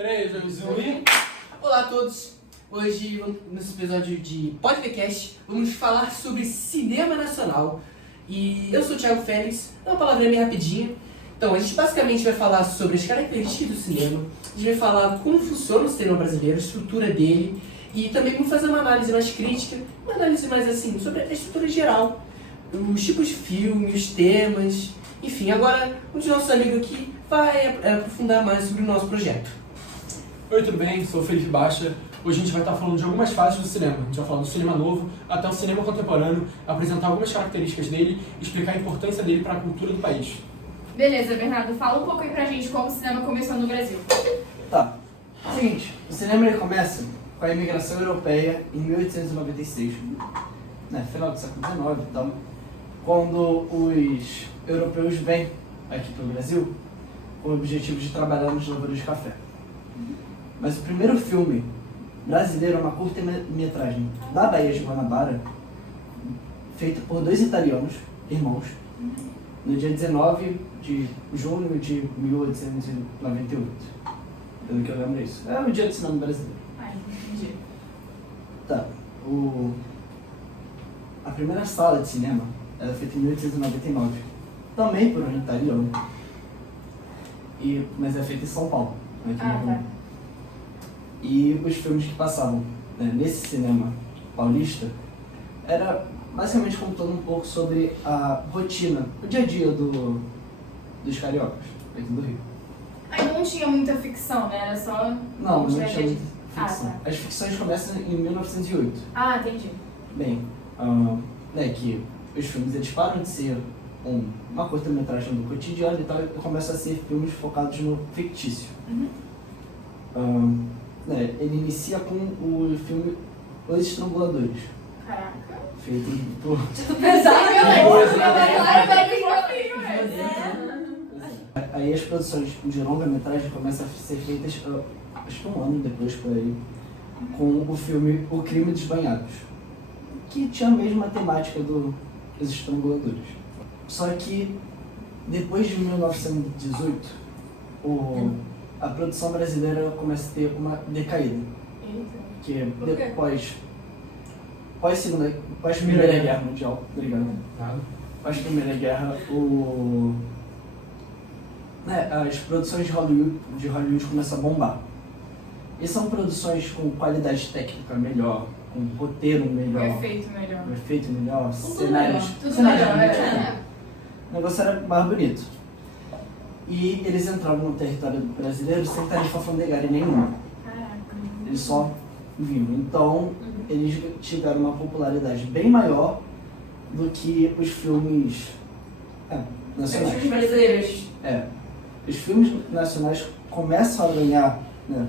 3, 2, 1 e... Olá a todos! Hoje, nesse episódio de podcast, vamos falar sobre cinema nacional. E eu sou o Thiago Félix, é uma palavrinha bem rapidinha. Então, a gente basicamente vai falar sobre as características do cinema, a gente vai falar como funciona o cinema brasileiro, a estrutura dele, e também vamos fazer uma análise mais crítica, uma análise mais assim, sobre a estrutura geral, os tipos de filme, os temas, enfim. Agora, um dos nossos amigos aqui vai aprofundar mais sobre o nosso projeto. Oi, tudo bem? Sou o Felipe Baixa. Hoje a gente vai estar falando de algumas fases do cinema. A gente vai falar do cinema novo até o cinema contemporâneo, apresentar algumas características dele e explicar a importância dele para a cultura do país. Beleza, Bernardo, fala um pouco aí pra gente como o cinema começou no Brasil. Tá. Seguinte, o cinema ele começa com a imigração europeia em 1896, né, final do século XIX e tal, quando os europeus vêm aqui para o Brasil com o objetivo de trabalhar nos lavouras de café. Mas o primeiro filme brasileiro é uma curta-metragem da Baía de Guanabara, feita por dois italianos, irmãos, no dia 19 de junho de 1898. Pelo que eu lembro isso. É o dia do cinema brasileiro. Ah, entendi. Tá. A primeira sala de cinema era feita em 1899. Também por um italiano. Mas é feita em São Paulo. Aqui no Rio. Tá. E os filmes que passavam, né, nesse cinema paulista era basicamente contando um pouco sobre a rotina, o dia a dia dos cariocas, aqui do Rio. Ainda não tinha muita ficção, né? Era só... Não tinha mostrar muita ficção. Tá. As ficções começam em 1908. Ah, entendi. Bem, que os filmes eles param de ser uma curta-metragem do cotidiano e tal, e começam a ser filmes focados no fictício. Ele inicia com o filme Os Estranguladores, Caraca. feito por... Pesado, Aí as produções de longa-metragem começam a ser feitas, acho que um ano depois por aí, com o filme O Crime dos Banhados, que tinha a mesma temática dos Estranguladores. Só que depois de 1918, a produção brasileira começa a ter uma decaída. Que Por quê? depois Primeira Guerra Mundial, obrigado. Após a Primeira Guerra, as produções de Hollywood começam a bombar. E são produções com qualidade técnica melhor, com roteiro melhor, Um efeito melhor. cenários Tudo melhor, melhor. O negócio era mais bonito. E eles entraram no território brasileiro sem tarifa alfandegária nenhuma. Caraca. Eles só vinham. Então, eles tiveram uma popularidade bem maior do que os filmes nacionais. Os filmes brasileiros. Os filmes nacionais começam a ganhar, né,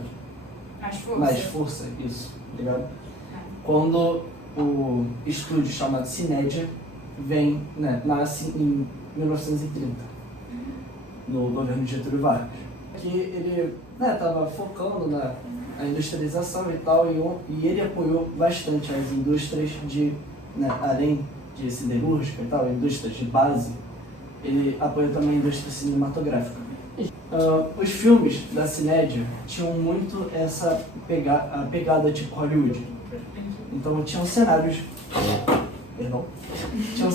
Mais força. mais força, isso, ligado? Quando o estúdio chamado Cinédia nasce em 1930. No governo de Getúlio Vargas, que ele estava focando na industrialização e tal, e ele apoiou bastante as indústrias além de siderúrgica e tal, indústrias de base, ele apoiou também a indústria cinematográfica. Os filmes da Cinédia tinham muito essa pegada tipo Hollywood, então tinham cenários... Perdão? Tinham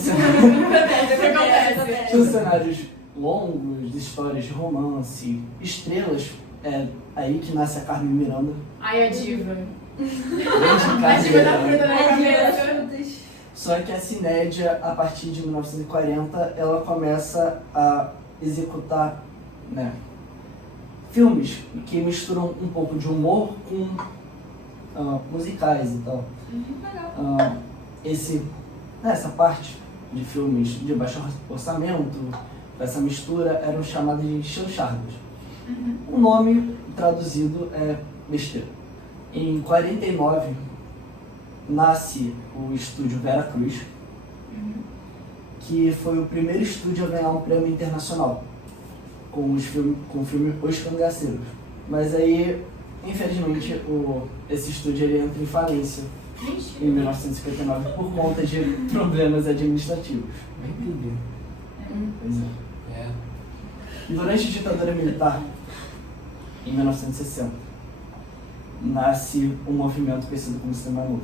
cenários longos, de histórias de romance, estrelas, aí que nasce a Carmen Miranda. Ai, a diva. Desde A Carmen diva da Miranda. fruta da cabeça. Só que a Cinédia, a partir de 1940, ela começa a executar, filmes que misturam um pouco de humor com musicais e tal. Essa parte de filmes de baixo orçamento, essa mistura, eram chamados de chanchardos. O nome traduzido é besteira. Em 49 nasce o estúdio Vera Cruz, que foi o primeiro estúdio a ganhar um prêmio internacional com o filme Os Cangaceiros. Mas aí, infelizmente, esse estúdio ele entra em falência em 1959 por conta de problemas administrativos. Pois é. Durante a ditadura militar, em 1960, nasce um movimento conhecido como Cinema Novo.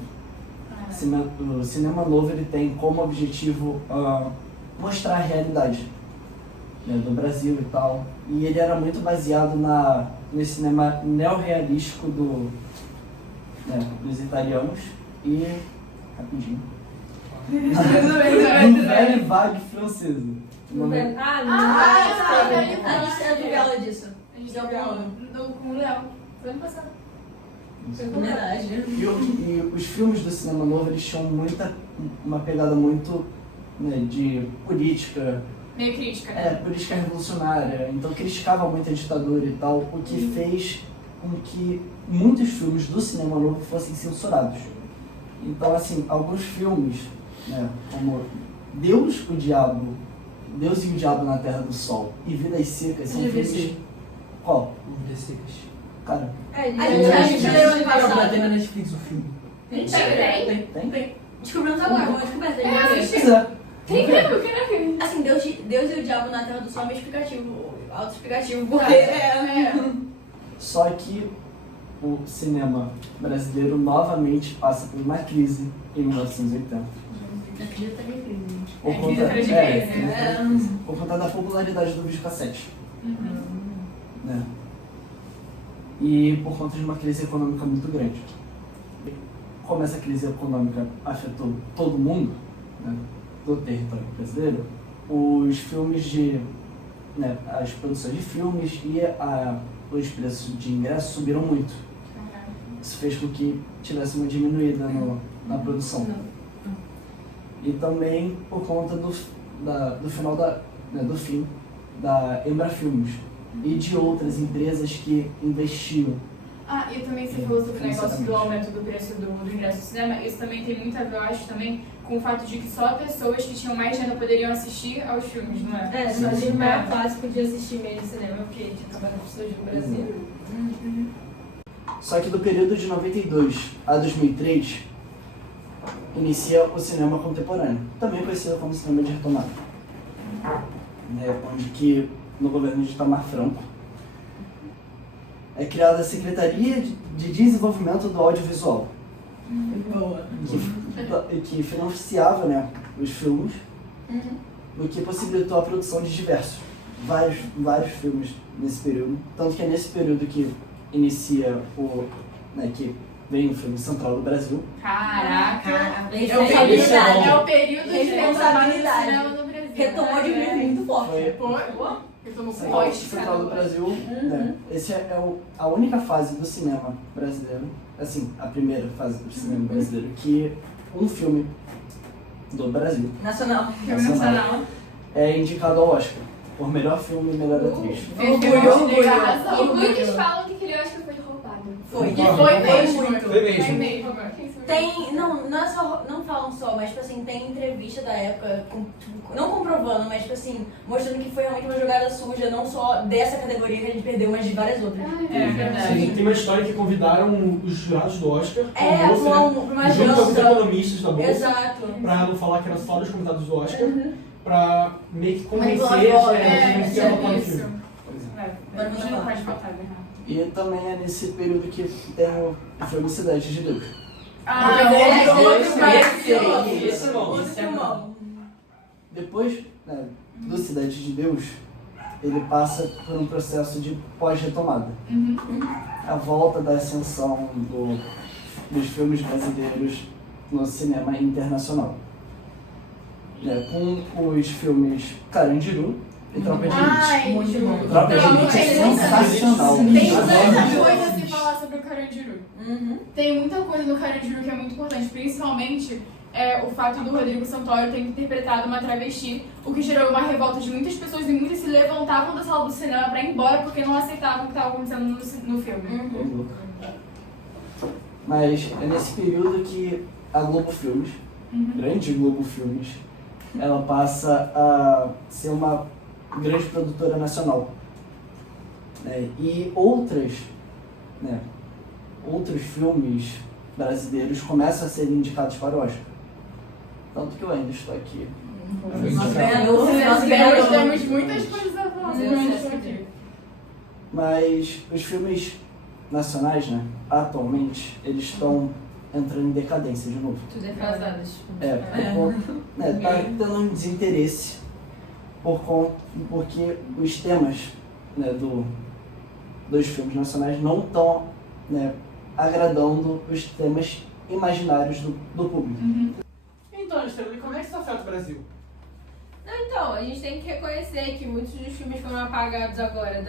O Cinema Novo ele tem como objetivo mostrar a realidade, né, do Brasil e tal. E ele era muito baseado no cinema neorrealístico dos italianos e, rapidinho, Nouvelle Vague francesa. A gente teve novela disso. A gente deu com o Léo. Foi ano passado. Verdade. E os filmes do Cinema Novo eles tinham uma pegada muito, né, de política. Meio crítica, né? Política revolucionária, então criticava muito a ditadura e tal, o que fez com que muitos filmes do Cinema Novo fossem censurados. Então, assim, alguns filmes, né, como Deus e o Diabo na Terra do Sol e Vidas Secas, são filmes... Qual? Vidas Secas. Cara, A gente leu ano passado. Tem na Netflix o filme. Tem. Descobrimos agora, uma descoberta. Tem mesmo, caraca. Assim, Deus e o Diabo na Terra do Sol é meio explicativo, autoexplicativo, porque Só que o cinema brasileiro novamente passa por uma crise em 1980. acredito que tá em crise, gente. Por Crise conta, atrás de crise, né? por conta da popularidade do videocassete. Né? E por conta de uma crise econômica muito grande. Como essa crise econômica afetou todo mundo, né, do território brasileiro, os filmes as produções de filmes e os preços de ingresso subiram muito. Isso fez com que tivesse uma diminuída na produção. E também por conta do fim da Embrafilmes e de outras empresas que investiam. E também você falou sobre o negócio do aumento do preço do ingresso do cinema. Isso também tem muito a ver, eu acho, também com o fato de que só pessoas que tinham mais renda poderiam assistir aos filmes, não é? Só de maior classe podia assistir meio no cinema, porque tinha acabado de surgir no Brasil. Só que do período de 92 a 2003, inicia o cinema contemporâneo, também conhecido como cinema de retomada. Onde que, no governo de Itamar Franco, é criada a Secretaria de Desenvolvimento do Audiovisual, que financiava, né, os filmes, o que possibilitou a produção de vários filmes nesse período. Tanto que é nesse período que inicia que vem o filme Central do Brasil. Caraca! Responsabilidade. É o período de Responsabilidade. cinema no Brasil. Retomou de um muito forte. Retomou com Central do Brasil, né? Essa é a única fase do cinema brasileiro, assim, a primeira fase do cinema brasileiro, que um filme do Brasil, Nacional. Filme nacional. é indicado ao Oscar, por melhor filme e melhor atriz. E muitos falam que aquele Oscar foi roubado. Foi mesmo. Tem, não é só, não falam só, mas tipo assim, tem entrevista da época, não comprovando, mas tipo assim, mostrando que foi realmente uma jogada suja, não só dessa categoria que a gente perdeu, mas de várias outras. É verdade. Sim, tem uma história que convidaram os jurados do Oscar Pra uma junto com os janta. economistas da Bolsa, Exato. pra não falar que eram só dos convidados do Oscar, pra meio que convencer Manipulador, a gente a votar no isso. filme. A gente não pode faltar, né? E também é nesse período que tem o filme Cidade de Deus. Outro filmão. Depois, do Cidade de Deus, ele passa por um processo de pós-retomada. A volta da ascensão dos filmes brasileiros no cinema internacional. Com os filmes Carandiru e Tropa de Elite. Muito bom. Tropa de Elite é sensacional. Tem muita Adoro. coisa a se falar sobre o Carandiru. Tem muita coisa no Carandiru que é muito importante, principalmente o fato do Rodrigo Santoro ter interpretado uma travesti, o que gerou uma revolta de muitas pessoas e muitas se levantavam da sala do cinema pra ir embora porque não aceitavam o que estava acontecendo no filme. Mas é nesse período que a Globo Filmes, grande Globo Filmes, ela passa a ser uma grande produtora nacional. E outros filmes brasileiros começam a ser indicados para o Oscar. Tanto que eu ainda estou aqui. Nós ganhamos Temos muitas coisas a falar sobre isso aqui. Mas os filmes nacionais, né, atualmente, eles estão entrando em decadência de novo. Tudo é casadas. Por conta, né, tá tendo um desinteresse porque os temas, né, dos filmes nacionais não estão, né, agradando os temas imaginários do público. Então, Estrela, como é que isso afeta o Brasil? Não, então, a gente tem que reconhecer que muitos dos filmes foram apagados agora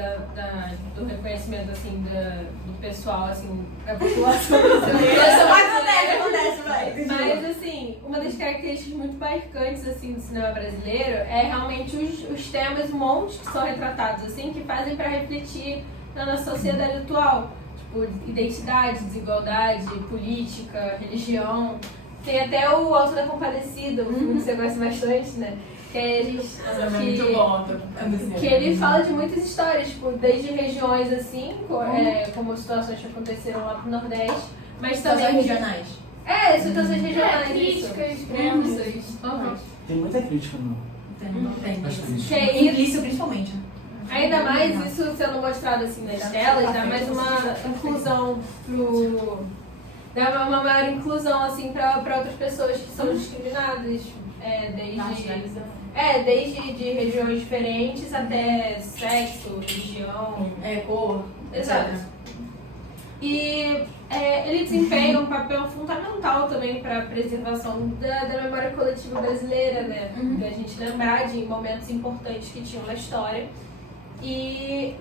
do reconhecimento, assim, do pessoal, assim, da população brasileira. Acontece, vai. Mas, assim, uma das características muito marcantes, assim, do cinema brasileiro é realmente os temas, um monte que são retratados, assim, que fazem para refletir na nossa sociedade atual. Tipo, identidade, desigualdade, política, religião. Tem até o Alto da Compadecida, um filme que você gosta bastante, né? Que a gente, É muito bom. que ele fala de muitas histórias, tipo, desde regiões assim, como situações que aconteceram lá pro Nordeste, mas também regionais. situações regionais. Críticas, crenças. Tem muita crítica no... Não tem. Bastante. Que aí, Implícito, principalmente. ainda mais isso sendo mostrado assim nas telas, dá mais uma inclusão dá uma maior inclusão assim para outras pessoas que são discriminadas, desde de regiões diferentes até sexo, religião, Cor. exato. E ele desempenha um papel fundamental também para a preservação da memória coletiva brasileira, né? Da gente lembrar de momentos importantes que tinham na história e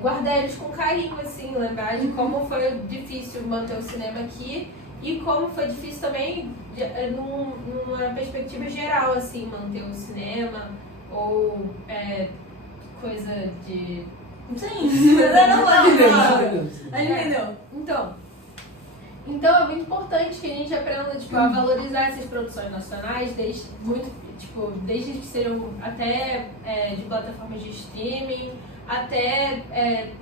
guardar eles com carinho, assim, lembrar de como foi difícil manter o cinema aqui e como foi difícil também, numa perspectiva geral, assim, manter o cinema ou coisa de... Sim, mas não vai. Entendeu? A gente entendeu. Então é muito importante que a gente aprenda a valorizar essas produções nacionais, desde que seriam até de plataformas de streaming, até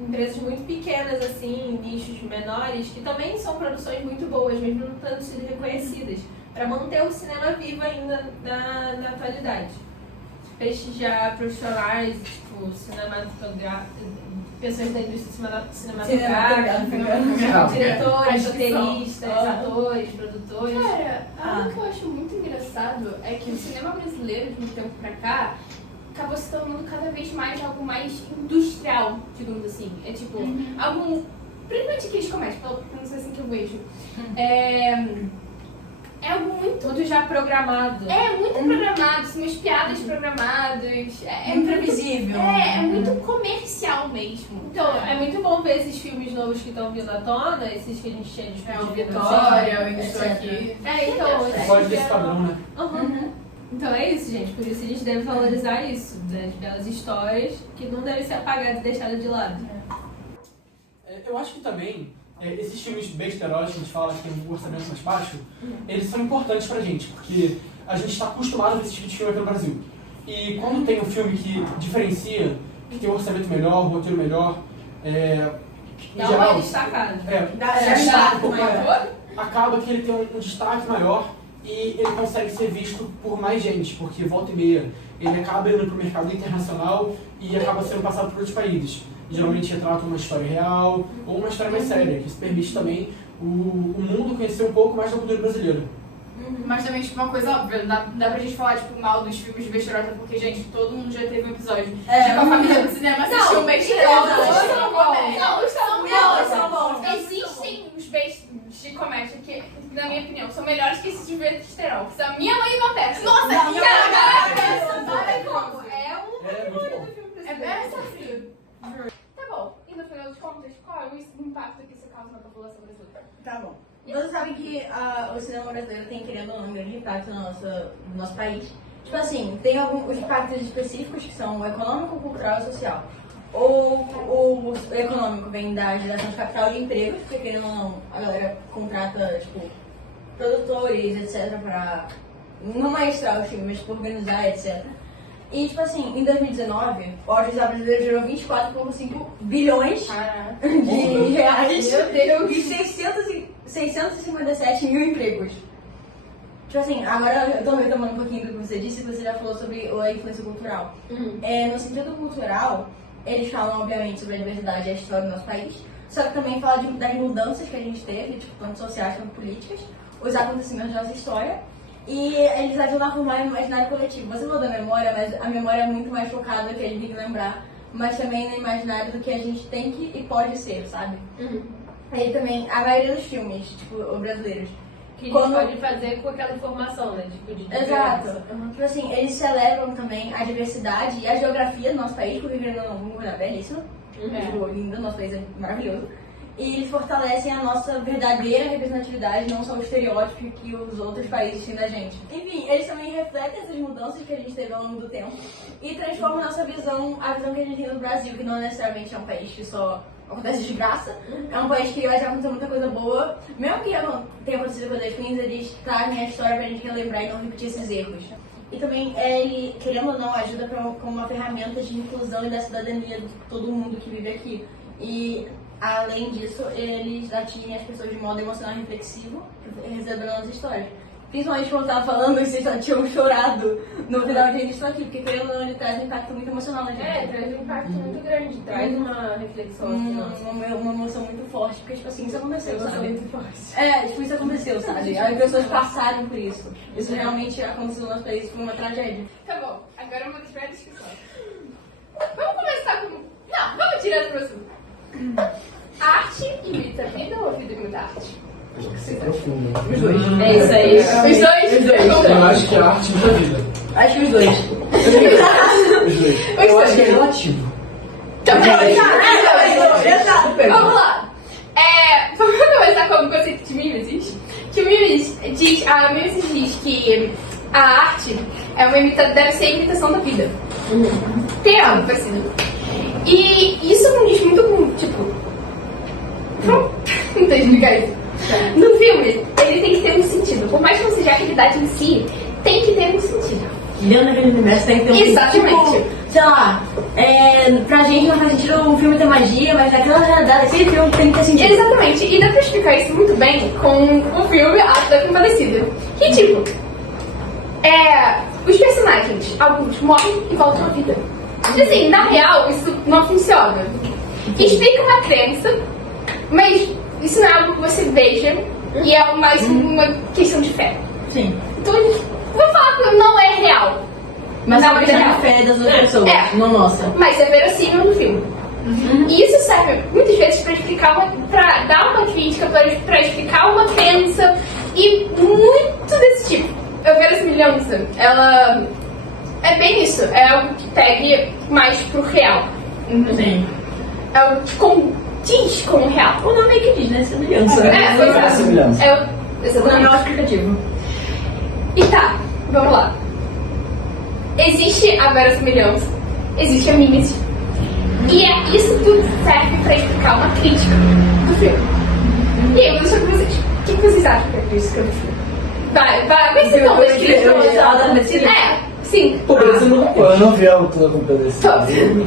empresas muito pequenas, assim, nichos menores, que também são produções muito boas, mesmo não tendo sido reconhecidas, para manter o cinema vivo ainda na atualidade. Prestigiar profissionais, pessoas da indústria cinematográfica, diretores, roteiristas, atores, produtores. Cara, algo que eu acho muito engraçado é que o cinema brasileiro, de um tempo pra cá, acabou se tornando cada vez mais algo mais industrial, digamos assim. É tipo, algo... Principalmente aqueles comédias, pelo menos assim que eu vejo. É algo muito já programado. muito programado, assim, umas piadas programadas. É imprevisível. É muito comercial mesmo. Então, é muito bom ver esses filmes novos que estão vindo à tona, esses que a gente tinha discutido. o Vitória, o Estou Aqui. Pode desse padrão, né? Então é isso, gente. Por isso a gente deve valorizar isso, das belas histórias que não devem ser apagadas e deixadas de lado. Eu acho que também, esses filmes besteirós que a gente fala que tem um orçamento mais baixo, eles são importantes pra gente, porque a gente está acostumado a ver esse tipo de filme aqui no Brasil. E quando tem um filme que diferencia, que tem um orçamento melhor, um roteiro melhor, em Dá geral, uma destacada. acaba que ele tem um destaque maior e ele consegue ser visto por mais gente, porque volta e meia ele acaba indo para o mercado internacional e acaba sendo passado por outros países. Geralmente retrata uma história real ou uma história mais séria, que isso permite também o mundo conhecer um pouco mais da cultura brasileira. Mas também, tipo, uma coisa óbvia, dá pra gente falar, tipo, mal dos filmes de besteirota, porque, gente, todo mundo já teve um episódio de com a família do cinema assistiu um besteirota. Não, são bons. Existem os bestas de comédia que, na minha opinião, são melhores que esses de besterol. Se a minha mãe não peça. Nossa, Não, minha mãe Olha como é um Muito bom. do filme é brasileiro. bem assim. Tá bom, e no final de contas, qual é o impacto que isso causa na população brasileira? Tá bom. Você sabe que o cinema brasileiro tem, querendo ou não, um grande impacto no nosso país. Tipo assim, tem alguns impactos específicos que são o econômico, cultural e social. O econômico vem da geração de capital de empregos, porque querendo ou não, a galera contrata, tipo, produtores, etc, pra não maestrar o filme, mas tipo, organizar, etc. E, tipo assim, em 2019, o audiovisual brasileiro gerou 24,5 bilhões de reais e 657 mil empregos. Tipo assim, agora eu tô retomando um pouquinho do que você disse, você já falou sobre a influência cultural. No sentido cultural, Eles falam, obviamente, sobre a diversidade e a história do nosso país, só que também fala das mudanças que a gente teve, tipo, tanto sociais quanto políticas, os acontecimentos da nossa história, e eles ajudam a formar o imaginário coletivo. Você falou da memória, mas a memória é muito mais focada no que a gente tem que lembrar, mas também no imaginário do que a gente tem que e pode ser, sabe? Aí também, a maioria dos filmes, tipo, brasileiros, Que a gente pode fazer com aquela informação, né? Tipo, de exato. diferença. Tipo assim, eles celebram também a diversidade e a geografia do nosso país, porque querendo ou não, vamos é belíssimo. Tipo, lindo, nosso país é maravilhoso. E eles fortalecem a nossa verdadeira representatividade, não só o estereótipo que os outros países têm da gente. Enfim, eles também refletem essas mudanças que a gente teve ao longo do tempo e transformam a nossa visão, a visão que a gente tem do Brasil, que não necessariamente é um país que só acontece desgraça, é um país que já aconteceu muita coisa boa. Mesmo que tenha acontecido coisas ruins, eles trazem a história pra gente relembrar e não repetir esses erros. E também, ele, querendo ou não, ajuda como uma ferramenta de inclusão e da cidadania de todo mundo que vive aqui. E, além disso, eles atingem as pessoas de modo emocional e reflexivo, reservando as histórias. Principalmente quando eu tava falando, vocês já tinham chorado no final de gente estou aqui, porque querendo ou não, ele traz um impacto muito emocional na gente. Traz um impacto muito grande, traz uma reflexão assim, nossa. Uma emoção muito forte, porque, tipo assim, isso aconteceu, Emoção sabe? muito forte. Tipo, isso aconteceu, sabe? As pessoas passaram por isso. Isso realmente aconteceu no nosso país, foi uma tragédia. Tá bom, agora eu vou deixar a discussão. Vamos começar com... Não, vamos direto pro assunto. Arte imita a vida ou a vida imita a arte? Profundo. Os dois. É isso aí. Os dois? Eu acho que a arte muda a vida. Acho que os dois. Os dois. Eu acho que é relativo. Vamos lá. Vamos começar com o conceito de Mimesis. Que o Mimesis diz que a arte é deve ser a imitação da vida. Tem algo parecido. E isso condiz muito com, tipo... Não sei explicar isso. No filme, ele tem que ter um sentido. Por mais que não seja a atividade em si, tem que ter um sentido. Dentro daquele universo tem que ter um Exatamente. Tipo, sei lá, pra gente não faz sentido um filme ter magia, mas naquela realidade, aquele filme tem que ter sentido. Exatamente. E dá pra explicar isso muito bem com o filme Arte da Compadecida. Que, tipo, os personagens, alguns morrem e voltam à vida. Assim, na real, isso não funciona. Explica uma crença, mas isso não é algo que você veja e é mais uma questão de fé. Sim. Então, vou falar que não é real. Mas não a vida é fé das outras pessoas, não nossa. Mas é verossímil no filme. E isso serve muitas vezes pra explicar pra dar uma crítica, pra explicar uma crença e muito desse tipo. A verossimilhança, ela é bem isso, é algo que pegue mais pro real. Sim. É algo que condiz com o real. O nome é que diz, né? Semelhança. Pois é. Semelhança. O nome é o explicativo. E tá, vamos lá. Existe a verossimilhança, existe a mimesis. E isso tudo serve pra explicar uma crítica do filme. E aí, eu vou deixar pra vocês. O que vocês acham que é a crítica do filme? Vai ser tão crítica. Sim. Eu não vi a altura com pedestre.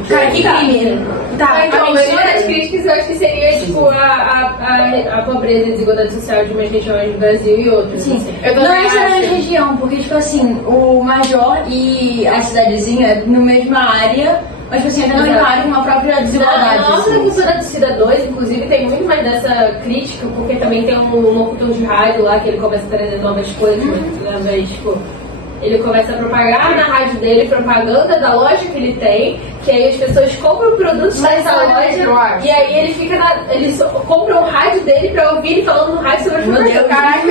Cara, que crime. Tá, Então, mas uma das críticas eu acho que seria, tipo, a pobreza e desigualdade social de umas regiões do Brasil e outras. Sim, assim. não necessariamente região, porque, tipo assim, o Major e a cidadezinha no mesma área, mas, tipo assim, até na mesma área com uma própria desigualdade. Na nossa cultura do Cida 2, inclusive, tem muito mais dessa crítica, porque também tem um locutor de rádio lá que ele começa a trazer novas coisas, mas, tipo, ele começa a propagar na rádio dele propaganda da loja que ele tem, que aí as pessoas compram produtos dessa loja e aí ele fica eles compram o rádio dele pra ouvir ele falando no rádio sobre as produtos. Caraca,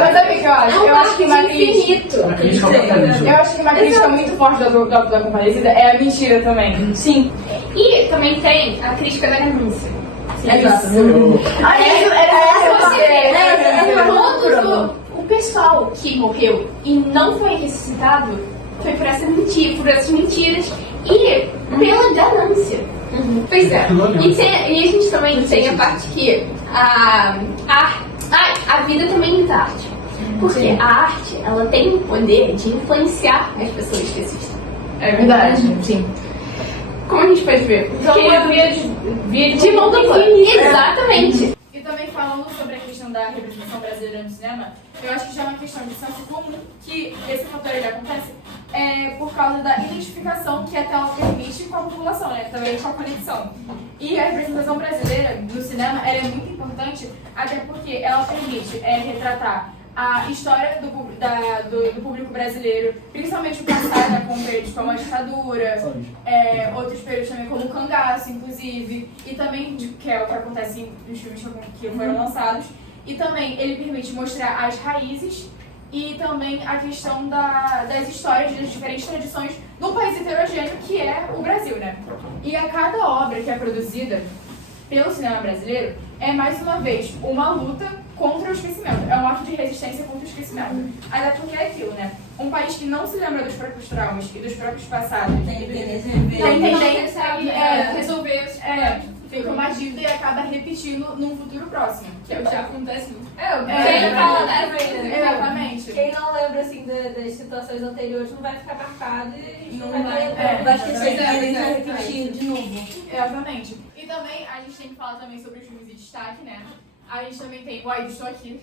mas sabe o que eu acho? Eu acho que uma infinito. Eu acho que uma crítica muito forte da Compadecida é a mentira também. Sim. E também tem a crítica da ganância. Exato. O pessoal que morreu e não foi ressuscitado foi por essa mentira, por essas mentiras e pela ganância. Pois é. E a gente também tem a parte que a vida também imita a arte. Porque a arte, ela tem o poder de influenciar as pessoas que assistem. É verdade, sim. Como a gente pode ver? Então, uma via de mão dupla. Exatamente. E também falando sobre a questão da representação brasileira no cinema, eu acho que já é uma questão de senso comum que esse fator ele acontece por causa da identificação que a tela permite com a população, né? Também com a conexão. E a representação brasileira no cinema ela é muito importante, até porque ela permite retratar a história do público brasileiro, principalmente o passado, né, com períodos como a ditadura, outros períodos também como o cangaço, inclusive, e também, que é o que acontece nos filmes que foram lançados, e também ele permite mostrar as raízes e também a questão das histórias, das diferentes tradições do país heterogêneo que é o Brasil, né? E a cada obra que é produzida pelo cinema brasileiro é, mais uma vez, uma luta contra o esquecimento. É um ato de resistência contra o esquecimento. Até porque é aquilo, né? Um país que não se lembra dos próprios traumas e dos próprios passados. Tem tendência a resolver fica uma dívida e acaba repetindo num futuro próximo. Que já acontece muito. Quem fala dessa aí, né? Exatamente. Quem não lembra, assim, das situações anteriores não vai ficar marcado e Não vai vai, vai esquecer que ele vai repetir de novo. Exatamente. E também, a gente tem que falar também sobre os filmes de destaque, né? A gente também tem o Ainda Estou Aqui.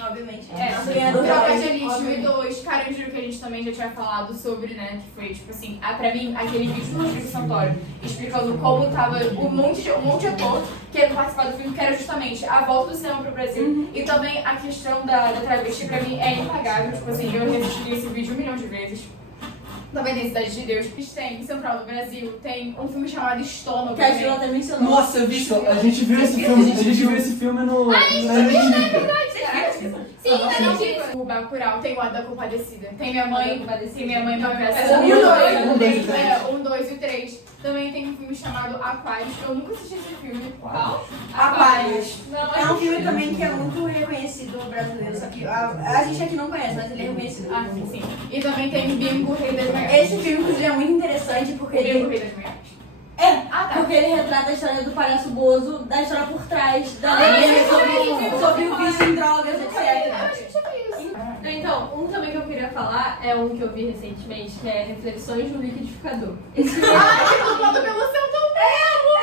Obviamente. Troca de Elite 1 e 2, Carandiru, que a gente também já tinha falado sobre, né? Que foi, tipo assim, pra mim, aquele vídeo do Rodrigo Santoro explicando como tava um monte de ator querendo participar do filme, que era justamente a volta do cinema pro Brasil. E também a questão da travesti, pra mim, é impagável. Tipo assim, eu reassisti esse vídeo 1 milhão de vezes. Também tem Cidade de Deus. Tem Central do Brasil, tem um filme chamado Estômago. Que a Gil até mencionou. Nossa, eu vi isso. A gente viu esse filme, no. Sim, tem o Bacurau, tem o A da Compadecida. Tem Minha Mãe pra peça. Um, dois e 3. Também tem um filme chamado Aquários. Eu nunca assisti esse filme. Qual? Aquários. Não, É um filme também que é muito reconhecido brasileiro, só que a gente aqui não conhece, mas ele é reconhecido. Ah, sim. E também tem Bingo, Rei das Manhãs. Esse filme, inclusive, é muito interessante porque Bingo, ele. Rei das Manhãs. Tá. Porque ele retrata a história do palhaço Bozo, da história por trás, da lei sobre o vício em drogas, etc. Então, um também que eu queria falar é um que eu vi recentemente, que é Reflexões no Liquidificador. Esse filme Dublado pelo Celton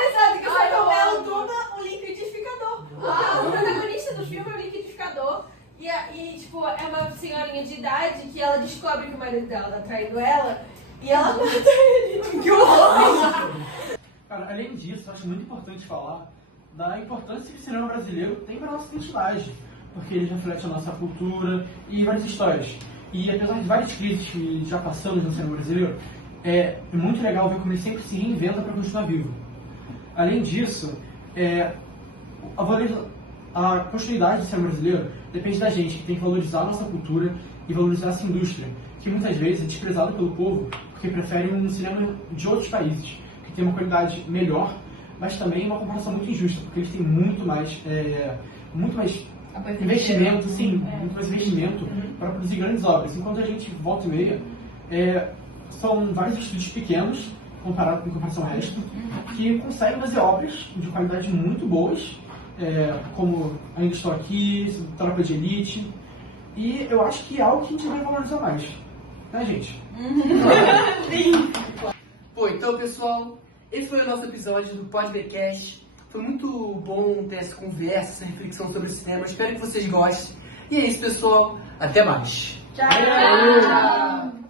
Exato, que o Celton Mello dubla o liquidificador. O protagonista do filme é o liquidificador. E, tipo, é uma senhorinha de idade que ela descobre que o marido dela tá traindo ela e ela mata ele. Que horror! Cara, além disso, eu acho muito importante falar da importância que o cinema brasileiro tem para a nossa identidade, porque ele reflete a nossa cultura e várias histórias. E apesar de várias crises que já passamos no cinema brasileiro, é muito legal ver como ele sempre se reinventa para continuar vivo. Além disso, a continuidade do cinema brasileiro depende da gente, que tem que valorizar a nossa cultura e valorizar essa indústria, que muitas vezes é desprezada pelo povo porque prefere um cinema de outros países, que tem uma qualidade melhor, mas também uma comparação muito injusta, porque eles têm muito mais investimento, muito mais investimento para produzir grandes obras. Enquanto a gente, volta e meia, são vários estúdios pequenos, comparado com a comparação ao resto, que conseguem fazer obras de qualidade muito boas, como Ainda Estou Aqui, Tropa de Elite, e eu acho que é algo que a gente vai valorizar mais, né, gente? Pô, então, pessoal, esse foi o nosso episódio do Podcast. Foi muito bom ter essa conversa, essa reflexão sobre o cinema. Espero que vocês gostem. E é isso, pessoal. Até mais. Tchau!